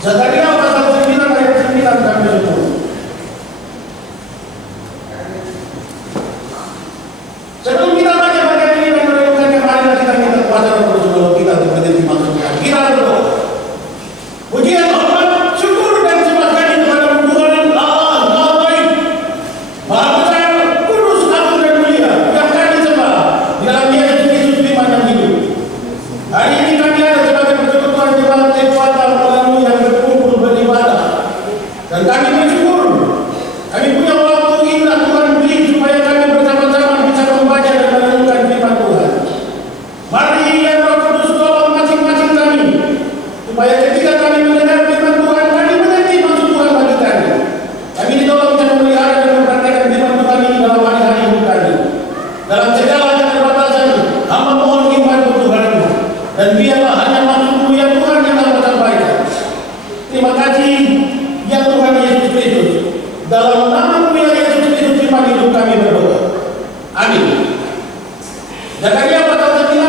Zakaria pasal 9 ayat 9 sampai 10. Sebelum kita baca bagian ini dan merenungkannya, marilah kita minta kuasa dan pertolongan kita untuk menjadi maksudnya. Kita berdoa. Pujian, hormat, syukur dan sembah kasih kepada Tuhan Allah Maha Baik, Maha Besar, kudus, agung dan mulia, yang kami sembah di dalam Yesus Kristus firman yang hidup. Hari ini kami ada sebagai persekutuan jemaat Ekuatan melalui yang berkumpul beribadah, dan kami bersyukur kami punya waktu indah Tuhan beri supaya kami bersama-sama bisa membaca dan merenungkan firman Tuhan. Mari yang Roh Kudus tolong masing-masing kami supaya ketika kami mendengar firman Tuhan, kami mengerti maksud Tuhan bagi kami. Kami ditolong bisa memelihara dan mempraktikkan firman Tuhan ini dalam hari-hari hidup kami. Dalam segala keterbatasan, hamba mohon iman Tuhan, dan biarlah hanya maksud-Mu ya Tuhan yang dapat sampaikan. Terima kasih ya Tuhan Yesus Kristus. Dalam nama-Mu ya Yesus Kristus firman hidup kami berdoa. Amin. Zakaria pasal 9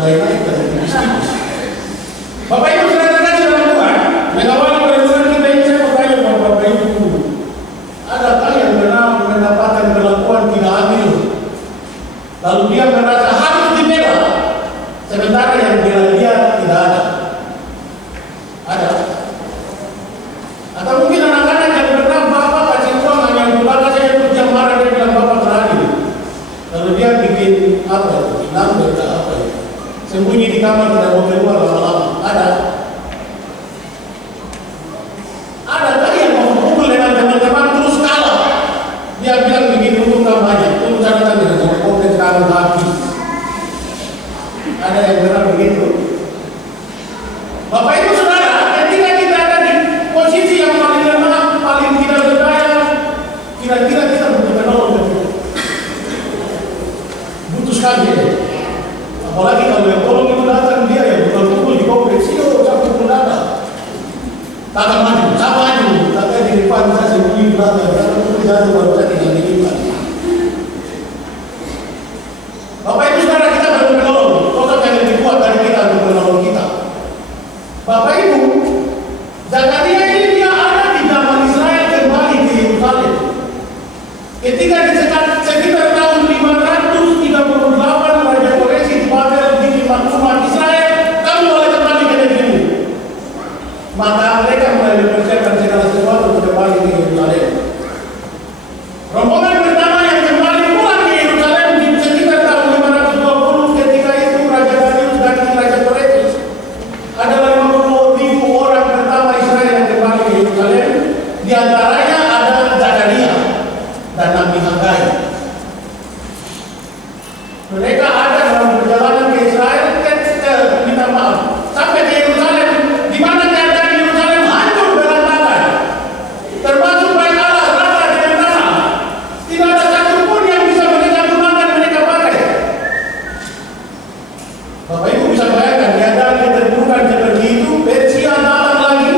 mulai naik dan tipis-tipis. Bapak Ibu saudara kasih dalam Tuhan, mengawali perenungan kita ini saya mau tanya kepada Bapak Ibu, adakah yang pernah mendapatkan perlakuan tidak adil, lalu dia merasa harus dibela, sementara yang bela dia tidak ada? Ada? Atau mungkin anak-anak yang pernah Bapak kasih uang hanya untuk bapak saya untuk jam marah dia bilang Bapak teradil, lalu dia bikin apa itu? Lambat apa itu? Sembunyi di kamar tidak mau keluar lama-lama. Ada? Ada tadi yang mau pukul dengan teman-teman terus kalah. Dia bilang begini untuk kampanye, untuk catatan dengan kompleks kamu habis. Ada yang benar begitu. Bapak Ibu Saudara, ketika kita ada di posisi yang paling lemah, paling tidak berdaya, kira-kira kita butuh penolong. Butuh sekali. Apalagi kalau yang tolong itu datang dia yang pukul di kompleks itu sampai pukul datang. Takkan maju, sama maju, takkan di depan saya sembunyi belakang, takkan pukul jatuh baru saya tinggal di depan. Bapak Ibu Saudara, kita perlu menolong, sosok yang lebih kuat dari kita untuk menolong kita. Bapak Ibu, Zakaria ini dia ada di zaman Israel kembali ke Yerusalem. Ketika sekitar tahun 538 Raja Koreksi di Babel bikin maklumat Israel, kamu boleh kembali ke negerimu. Maka mereka mulai mempersiapkan segala sesuatu untuk kembali ke Yerusalem. Rombongan pertama yang kembali pulang ke Yerusalem di sekitar tahun 520, ketika itu Raja Darius dan Raja Koreksi adalah 50.000 orang pertama Israel yang kembali ke Yerusalem. Di antaranya ada Zakaria dan Nabi Hagai. Mereka ada dalam perjalanan ke Israel, minta maaf, sampai ke Yerusalem, di mana keadaan Yerusalem hancur berantakan, termasuk baik Allah, rata dengan tanah. Tidak ada satupun yang bisa mereka gunakan, mereka pakai. Bapak Ibu bisa bayangkan keadaan keterpurukan seperti itu, Persia datang lagi,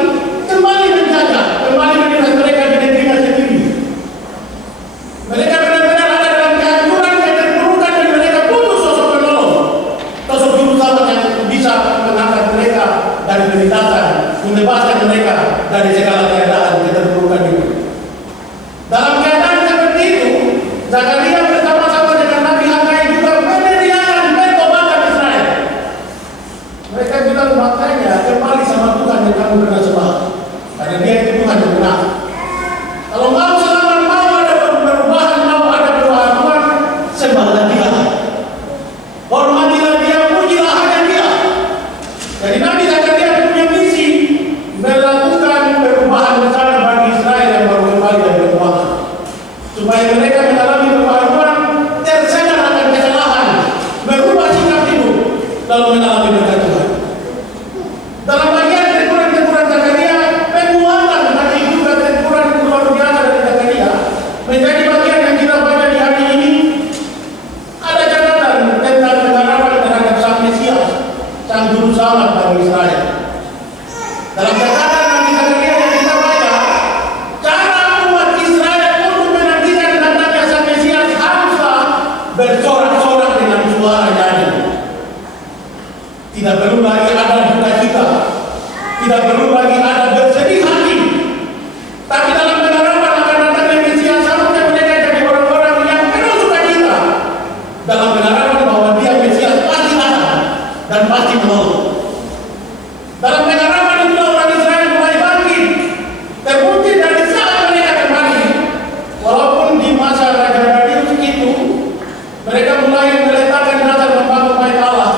kembali menjajah, kembali menindas mereka di negerinya sendiri. Mereka benar-benar ada dalam kehancuran, keterpurukan, dan mereka butuh sosok penolong, sosok juru selamat yang bisa mengangkat mereka dari penindasan, membebaskan mereka dari segala keadaan keterpurukan itu. Dalam keadaan seperti itu, Zakaria bersama-sama dengan Nabi Hagai juga meneriakan pertobatan Israel. Mereka bilang makanya kembali sama Tuhan yang kamu pernah sembah, karena Dia itu Tuhan yang benar. Kalau mau selamat, mau ada perubahan, mau ada perubahan, sembahlah Dia, hormatilah Dia, pujilah hanya Dia. Jadi Nabi Zakaria punya misi melakukan perubahan besar bagi Israel yang baru kembali dari perubahan, supaya mereka mengalami perbaharuan, tersadar akan kesalahan, berubah sikap hidup, lalu mengalami berkat Tuhan. Dalam bagian teguran-teguran Zakaria, penguatan bagi juga teguran luar biasa dari Zakaria menjadi bagian yang kita baca di hari ini. Ada catatan tentang pengharapan terhadap Sang Mesias, Sang Juru Selamat bagi Israel. Dalam catatan Nabi Zakaria yang kita baca, cara umat Israel untuk menantikan datangnya Sang Mesias haruslah bersorak-sorak dengan suara nyanyi. Tidak perlu lagi ada duka-cita, tidak perlu lagi ada bersedih hati. Tapi dalam pengharapan akan datangnya Mesias, harusnya mereka jadi orang-orang yang penuh sukacita, dalam pengharapan bahwa Dia Mesias pasti datang dan pasti menolong. Dalam pengharapan itulah orang Israel mulai bangkit, terbukti dari saat mereka kembali. Walaupun di masa Raja Darius itu mereka mulai meletakkan dasar membangun bait Allah,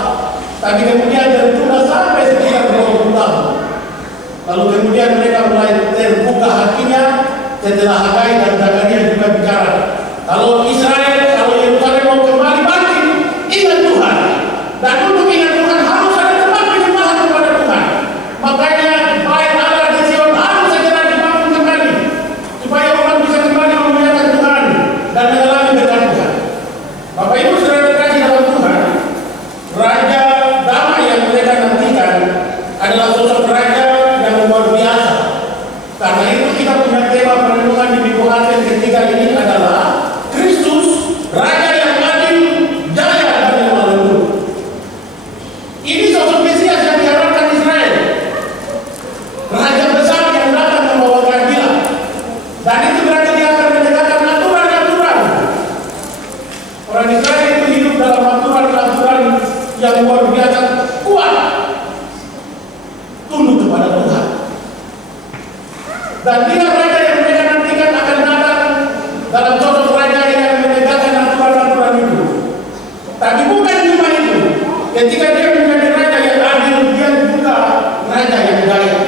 tapi kemudian tertunda sampai sekitar 20 tahun. Lalu kemudian mereka mulai terbuka hatinya setelah Hagai dan Zakaria juga bicara. Kalau Israel, kalau Yerusalem mau kembali bangkit, ingat Tuhan. Dan untuk ingat Tuhan harus ada tempat penyembahan kepada Tuhan. Makanya bait Allah di Sion harus segera dibangun kembali, supaya orang bisa kembali memuliakan Tuhan dan mengalami berkat Tuhan. Bapak Ibu Saudara terkasih dalam Tuhan, Raja Damai yang yang luar biasa kuat, tunduk kepada Tuhan. Dan dia raja yang mereka nantikan akan datang dalam sosok raja yang menegakkan aturan-aturan itu. Tapi bukan cuma itu, ketika dia menjadi raja yang adil, dia juga raja yang daya.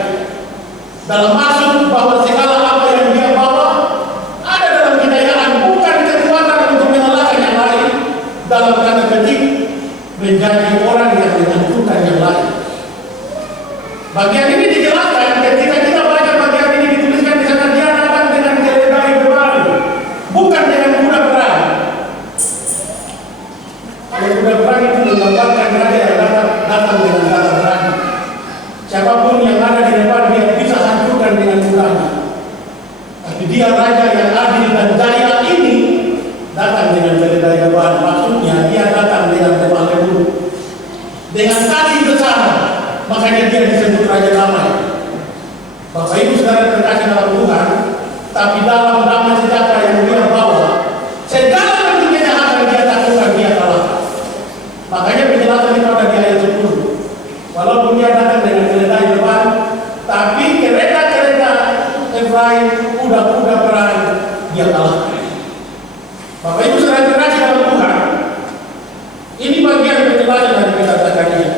Dalam maksud bahwa segala apa yang dia bawa ada dalam kejayaan, bukan kekuatan untuk mengalahkan yang lain, dalam tanda petik menjadi orang yang menentukan yang lain. Bagian ini dijelaskan ketika kita baca bagian ini, dituliskan di sana dia datang dengan keledai berbalu, bukan dengan kuda perang. Kalau kuda perang itu menggambarkan raja yang datang dengan kata berani. Siapapun yang ada di depan dia bisa hancurkan dengan kudanya. Tapi dia raja yang adil dan daya ini datang dengan keledai berbalu. Maksudnya dia datang dengan teman lembut, dengan kasih bersama. Makanya dia disebut raja damai. Bapak Ibu Saudara terkasih dalam Tuhan, tapi dalam damai sejahtera yang dia bawa, segala bentuk kejahatan dia takutkan, dia kalah. Makanya penjelasan itu ada di ayat 10. Walaupun dia datang dengan keledai depan, tapi kereta-kereta Efraim, kuda-kuda perang, dia kalah. Bapak Ibu Saudara terkasih dalam Tuhan, ini bagian penjelasan dari kata-kata dia.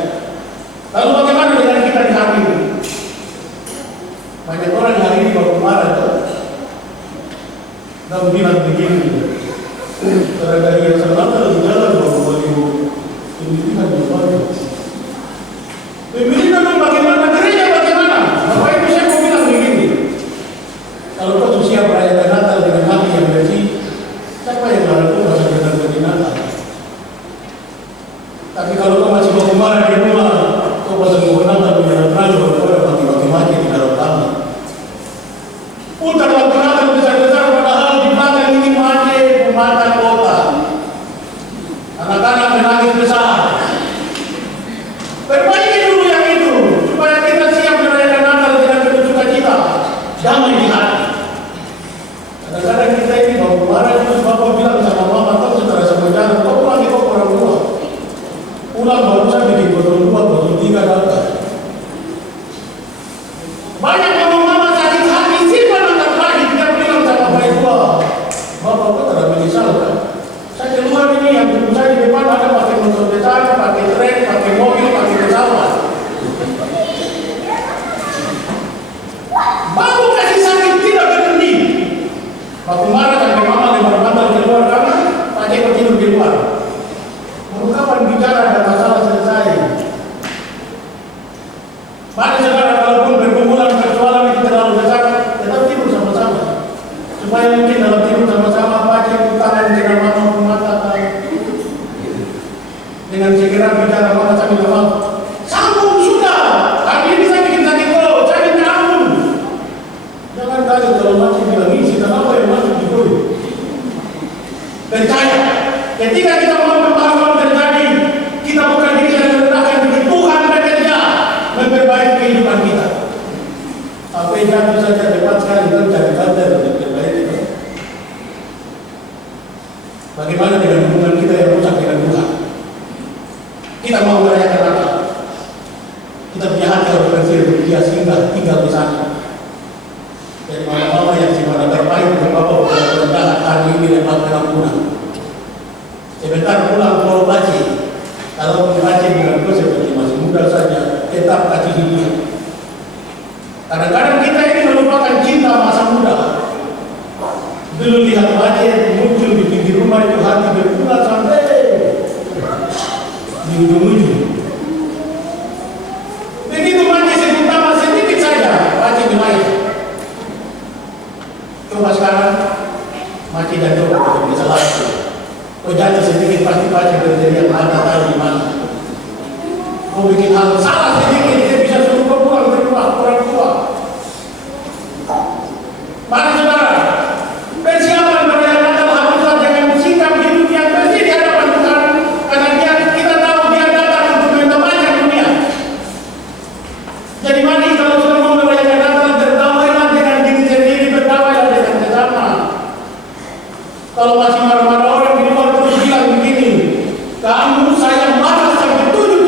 Lalu bagaimana dengan kita di hari ini? Banyak orang hari ini baru marah tuh, dan bilang begini, gara-gara yang selalu jalan baru ini kan berubah. Pemilihan bagaimana, gereja bagaimana? Bapak Ibu saya mau bilang begini, kalau kau siap merayakan Natal dengan hati yang bersih, siapa yang marah itu masih benar-benar Natal? Tapi kalau kau masih mau marah di rumah, kau pasal menggunakan penjalan raju, kau ada mati-mati di dalam taman. Putar waktu Natal besar-besar, padahal di belakang ini macet, pemata kota. Anak-anak menangis besar. Perbaiki dulu yang itu, supaya kita siap merayakan Natal dengan penuh sukacita, damai di hati. Kadang-kadang kita ini bawa marah, terus bapak bilang sama mama, kau sudah sama jalan, kau pulang, kau orang tua. Pulang barusan bikin botol 2, botol 3 datang. Banyak mama-mama sakit hati, simpan anak lagi, dia bilang sama bapak tua, bapak kau tidak menyesal kan? Saya keluar ini yang tunggu saya di depan ada pakai motor besar, pakai trek, pakai mobil, pakai pesawat. Baru kasih sakit tidak berhenti. Bapak marah sampai mama lempar bantal keluar kamar, pakai kau tidur di luar. Mau kapan bicara ada masalah selesai? Mari saudara, kalaupun berkumpulan persoalan itu terlalu besar, tetap tidur sama-sama. Supaya mungkin dalam tidur sama-sama pakai tangan dengan mama mengatakan, dengan segera bicara mama sambil ngomong, sambung sudah, hari ini saya bikin sakit kau, saya minta ampun. Jangan kaget kalau masih bilang isi, kenapa yang masuk di kau? Percaya, ketika kita mau pemahaman terjadi, kita bukan diri yang merendahkan diri, Tuhan bekerja memperbaiki kehidupan kita. Apa yang jatuh saja cepat sekali kerja untuk memperbaiki. Bagaimana dengan hubungan kita yang rusak dengan Tuhan? Kita mau merayakan Natal, kita punya hati harus bersih untuk dia sehingga tinggal di sana. Dari mama-mama yang simpan terbaik dengan bapak berendah hari ini lewat pengampunan. Sebentar pulang mau baca, kalau membaca dengan kau seperti masih muda saja, tetap kasih dia. Kadang-kadang kita ini melupakan cinta masa muda. Dulu lihat baca muncul di pinggir rumah itu hati berbunga sampai di ujung-ujung. Begitu baca sebutama sedikit saja, baca dimana. Coba sekarang, mati dan coba bisa langsung. Kau jatuh sedikit pasti baca berteriak mana tahu di mana. Kau bikin hal salah sedikit, dia bisa suruh kau pulang ke rumah orang tua. Mari saudara, persiapan merayakan Natal haruslah dengan sikap hidup yang bersih di hadapan Tuhan, karena kita tahu dia datang untuk mendamaikan dunia. Jadi mari kalau sudah mau merayakan Natal, berdamailah dengan diri sendiri, berdamailah dengan sesama. Kalau masih marah-marah orang di luar terus bilang begini, kamu saya marah sampai 7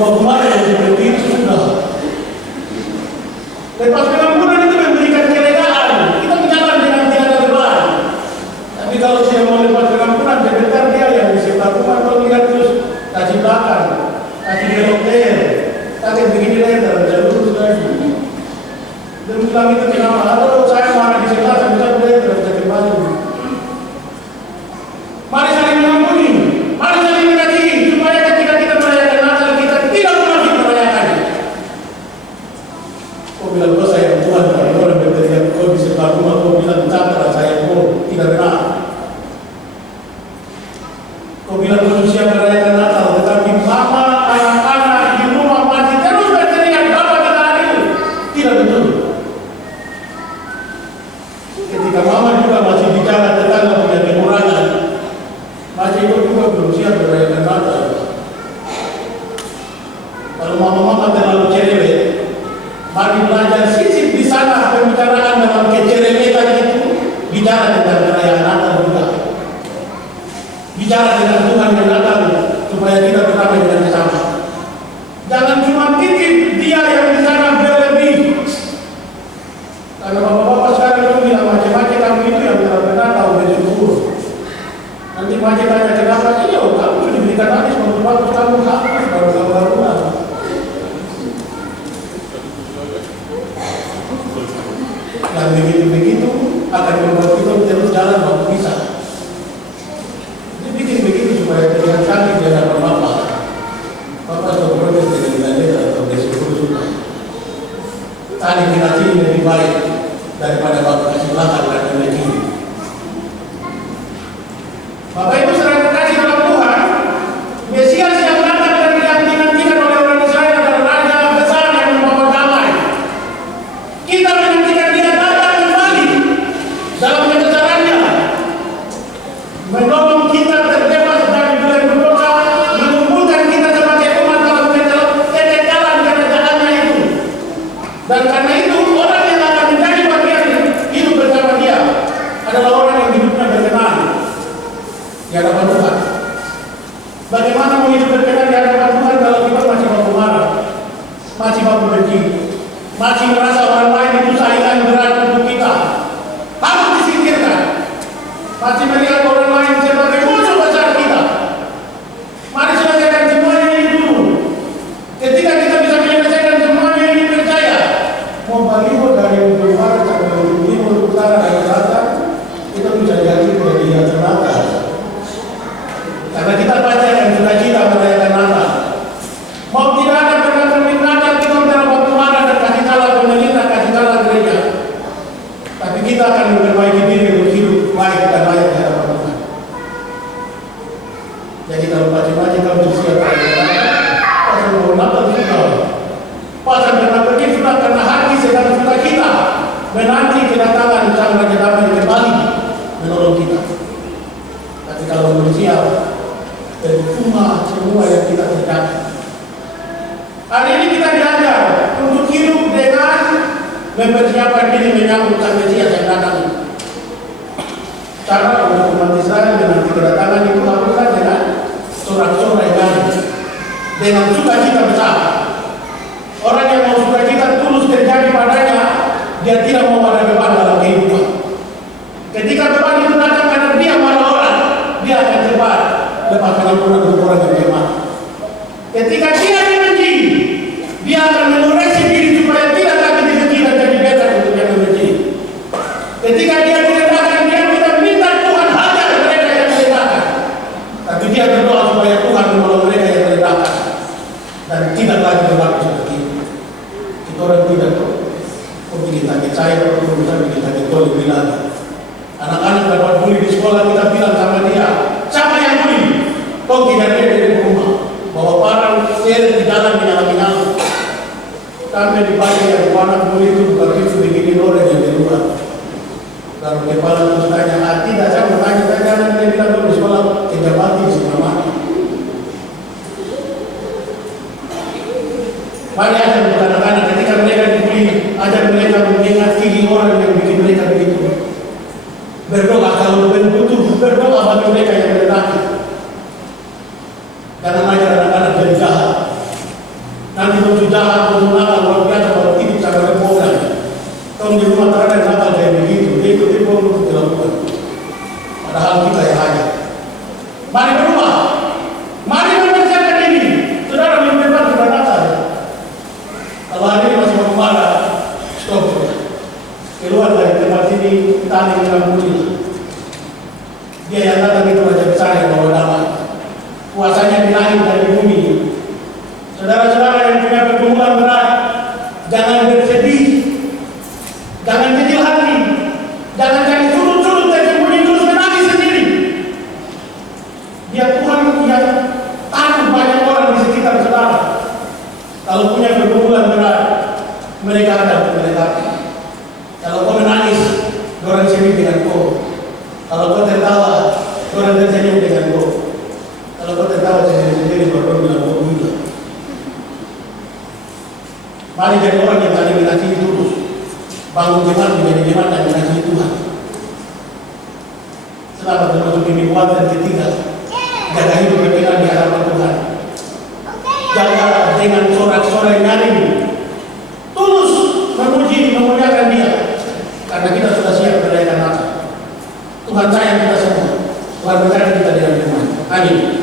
Coba kemarin yang seperti itu sudah. Lepas pengampunan itu memberikan kelegaan. Kita berjalan dengan tiada beban. Tapi kalau saya mau lepas pengampunan, sebentar dia yang disebelah rumah kalau lihat terus kasih belakang, kasih belok leher, kasih begini leher, dan lurus lagi. Dan bilang itu kenapa? Atau saya marah di sebelah, saya bisa leher, saya kembali. Mari saling mengampuni, mari saling mengasihi, supaya ketika kita merayakan Natal kita tidak munafik merayakannya. Kau bilang kau sayang Tuhan, kalau orang berteriak kau di sebelah rumah, kau bilang cakap sayang kau, tidak benar. Kau bilang kau siap merayakan Natal, tetapi mama, anak-anak di rumah masih terus berteriak Bapa kita adil. Tidak betul. Ketika mama juga masih bicara tetangga punya kekurangan, masih itu juga belum siap merayakan Natal. Kalau mama-mama terlalu cerewet, mari belajar sisip di sana pembicaraan dalam kecerewetan itu, bicara tentang perayaan Natal juga. Bicara dengan Tuhan yang datang supaya kita berdamai dengan sesama. Jangan cuma titip dia yang di sana berlebih. Karena bapak-bapak sekarang itu bilang macam-macam kamu itu yang benar-benar tahu bersyukur. Nanti macam tanya kenapa? Iya, kamu sudah diberikan hadis bagus kamu hapus baru-baruan. Dan begitu-begitu akan membuat kita terus jalan waktu bisa. Bikin begitu supaya terlihat cantik di hadapan Bapak. Bapak sudah protes dengan dilanjutkan atau bersyukur sudah. Tadi kita ciri lebih baik daripada Bapak kasih belakang dan energi. Bapak Ibu serang kasih dalam Tuhan, Mesias yang datang dan yang dinantikan oleh orang Israel adalah Raja besar yang membawa damai. Kita menantikan dia datang kembali dalam kebesarannya, menolong kita terbebas dari belenggu dosa, mengumpulkan kita sebagai umat dalam kekekalan kerajaannya itu. Dan karena itu orang yang akan menjadi bagian hidup bersama dia adalah orang yang hidupnya berkenan di hadapan Tuhan. Bagaimana mau hidup berkenan di hadapan Tuhan kalau kita masih baku marah, masih baku benci, masih merasa orang lain itu saingan berat untuk kita? Harus disingkirkan. Masih melihat orang lain sebagai musuh besar kita. Mari selesaikan semuanya ini dulu. Ketika kita bisa menyelesaikan semuanya ini, percaya mau baliho dari ujung barat sampai ujung timur, utara dan selatan, kita bisa jadi menjadi yang ternata. Karena kita baca yang sudah cita merayakan Natal. Mau tidak ada perkataan Natal, kita dalam waktu marah dan kasih kalah pemerintah, kasih kalah gereja. Tapi kita akan memperbaiki diri untuk hidup baik dan layak di hadapan Tuhan. Jadi kalau macam-macam kamu siap pasal mau Natal sudah, pasal pernah pergi sudah, karena hati sedang sudah kita menanti kedatangan Sang Raja Damai kembali menolong kita. Tapi kalau belum siap, percuma semua yang kita kerjakan. Hari ini kita diajar untuk hidup dengan mempersiapkan diri menyambut Sang Mesias yang datang. Cara untuk umat Israel menanti kedatangan itu lakukan dengan sorak-sorai kami, dengan sukacita besar. Orang yang mau sukacita tulus terjadi padanya, dia tidak mau ada beban dalam kehidupan. Ketika beban itu datang karena dia marah orang, dia akan cepat lepas pengampunan untuk orang yang bermana. Ketika dia dibenci, dia akan mengoreksi diri supaya tidak lagi dibenci dan jadi bebas untuk yang membenci. Ketika dia direndahkan, dia tidak minta Tuhan hajar mereka yang merendahkan, tapi dia berdoa supaya Tuhan menolong mereka yang merendahkan dan tidak lagi berlaku seperti itu. Kita orang tidak tahu. Kau bikin sakit saya, kau bisa bikin sakit kau lebih lagi. Anak-anak dapat bully di sekolah, kita bilang sama dia, siapa yang bully? Kau tidak ada di rumah, bawa parang seret di jalan menyala-nyala. Sampai di pagi yang parang bully itu bukan itu bikin orang yang di luar. Lalu kepala terus tanya, tidak saya mau tanya, dia bilang dulu di sekolah, kita mati semua mati. Mari ajar untuk anak-anak ketika mereka dibully, ajar mereka mengasihi orang yang bikin mereka begitu. Berdoa kalau butuh, berdoa bagi mereka yang berdaki. Jangan ajar anak-anak jadi jahat. Padahal kita yang hanya. Mari berubah. Mari mengerjakan ini. Saudara minggu depan sudah Natal. Kalau hari ini masih mau marah, stop. Keluar dari tempat ini, tani dengan budi. Dia yang datang itu Raja besar yang bawa nama. Kuasanya di langit dan di bumi. Saudara-saudara yang punya pergumulan berat, jangan bersedih, jangan kecil hati, jangan cari sudut-sudut dan sembunyi terus menangis sendiri. Dia Tuhan yang tahu banyak orang di sekitar saudara. Kalau punya pergumulan berat, mereka akan melengkapi. Kalau kau menangis, orang sedih dengan kau. Kalau kau tertawa, orang tersenyum dengan kau. Kalau kau tertawa sendiri, orang bilang kau gila. Mari jadi orang yang tadi mengasihi tulus. Bangun jemaat menjadi jemaat yang mengasihi Tuhan. Selamat memasuki mingguan dan ketiga. Jaga hidup berkenan di hadapan Tuhan. Jaga dengan sorak-sorai nyaring. Tulus memuji, memuliakan Dia. Karena kita sudah siap merayakan Natal. Tuhan sayang kita semua. Tuhan berkati kita dengan firman. Amin.